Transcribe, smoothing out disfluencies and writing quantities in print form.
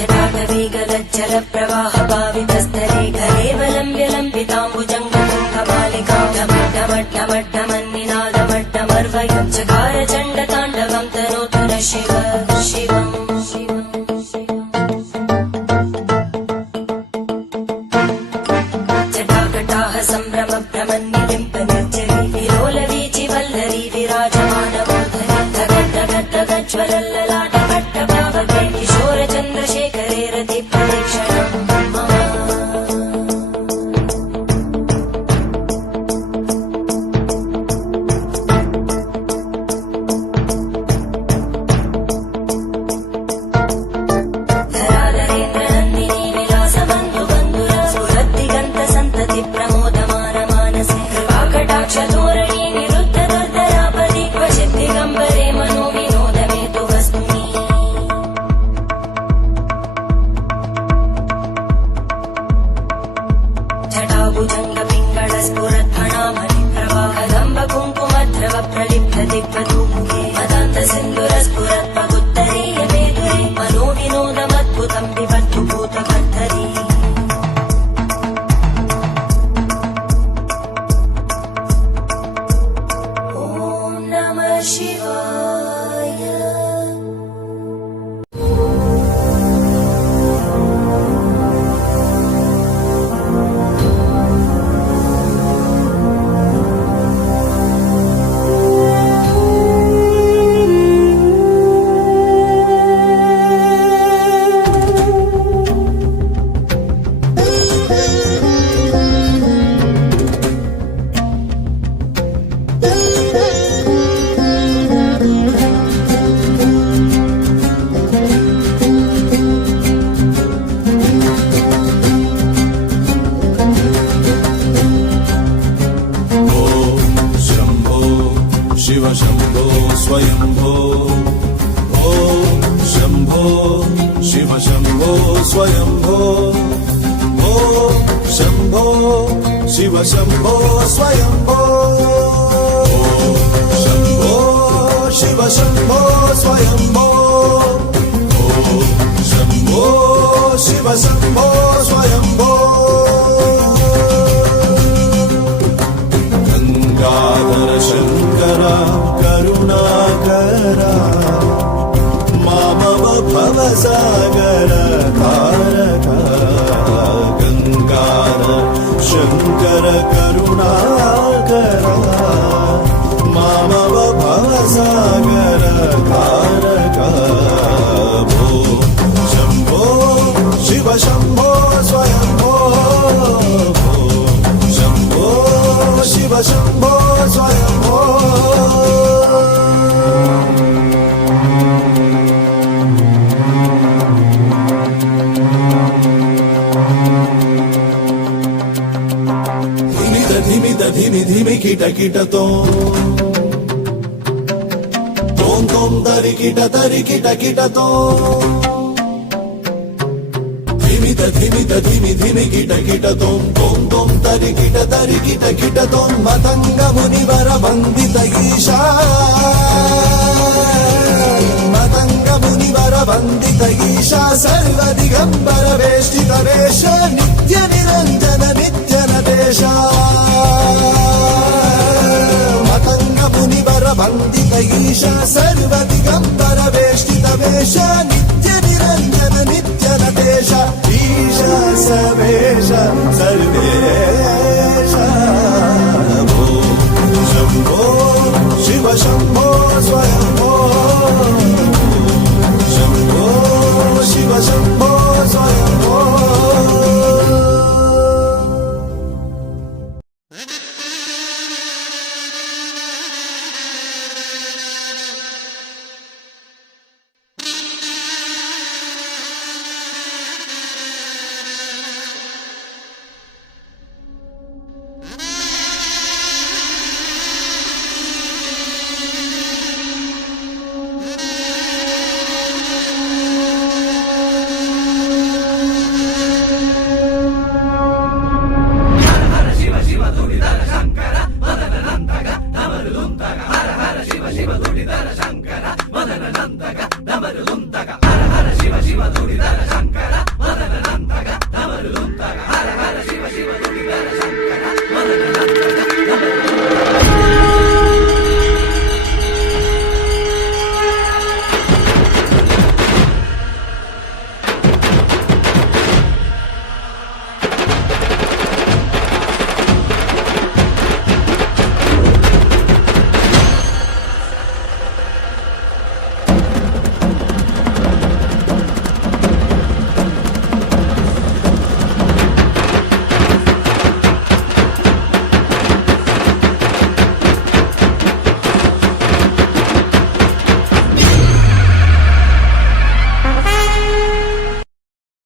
जटाटवीगलज्जल प्रवाह पावितस्तरे कलेवलम्ब्य लम्बिताम्बुजङ्गमालिका डमड्डमड्डमड्डमन्निनादमड्डमर्वयुञ्चकार चण्डताण्डवं तनोतु न शिव शिवम् जटाकटाः सम्भ्रम भ्रमन्निलिम्प निर्जरी विलोलवीचि वल्लरी विराजमानमूर्धनि धगद्धगद्धगज्ज्वलल्ललाटपट्टभावके किशोर चन्द्रशेखरे रति प्रदीक्षणम् धराधरेन्द्रनन्दिनी विलासबन्धुबन्धुर स्फुरद्दिगन्त सन्तति प्रमोदमान मानसे कृपाकटाक्षधोरणी निरुद्ध दुर्धरापदि क्वचित् दिगम्बरे मनो विनोदमेतु वस्तुनि जटाभुजङ्ग पिङ्गळ स्फुरद्भणामणि प्रवाहदम्ब कुङ्कुमद्रव प्रलिप्त दिग्वधूमुखे मदान्त सिन्दुर स्फुरत्पगुत्तरीय मेदुरे मनो विनोदमद्भुतं विबद्धु भूतकर्तरी ॐ नमः शिवाय शिव शम्भो स्वयम्भो ॐ शम्भो शिव शम्भो स्वयम्भो ॐ शम्भो शिव शम्भो स्वयम्भो शम्भो शिव शम्भो स्वयम्भो शम्भो शिव शम्भो स्वयम्भो गंगाधर शंकर करुणाकरा मामव भवसागर तारक गंगाधर शंकर करुणाकरा मामव भवसागर तारक भो शंभो शिव शंभो स्वयंभो शंभो शिव शंभो स्वयंभो धिमि धिमि किट किटतो तोम तोम तरि किट किटतो धिमि धिमि किट किटतोम तोम तोम तरि किट किटतोम मतंग मुनिवर वंदित ईशा मतंग मुनिवर वंदित ईशा सर्व दिगंबर वेष्टित वेश नित्य निरंजन नित्य नटेशा मतंग मुनिवर वंदित ईशा सर्व दिगंबर वेष्टित वेश नित्य निरंजन नित्य नटेश ईशा सवेश सर्व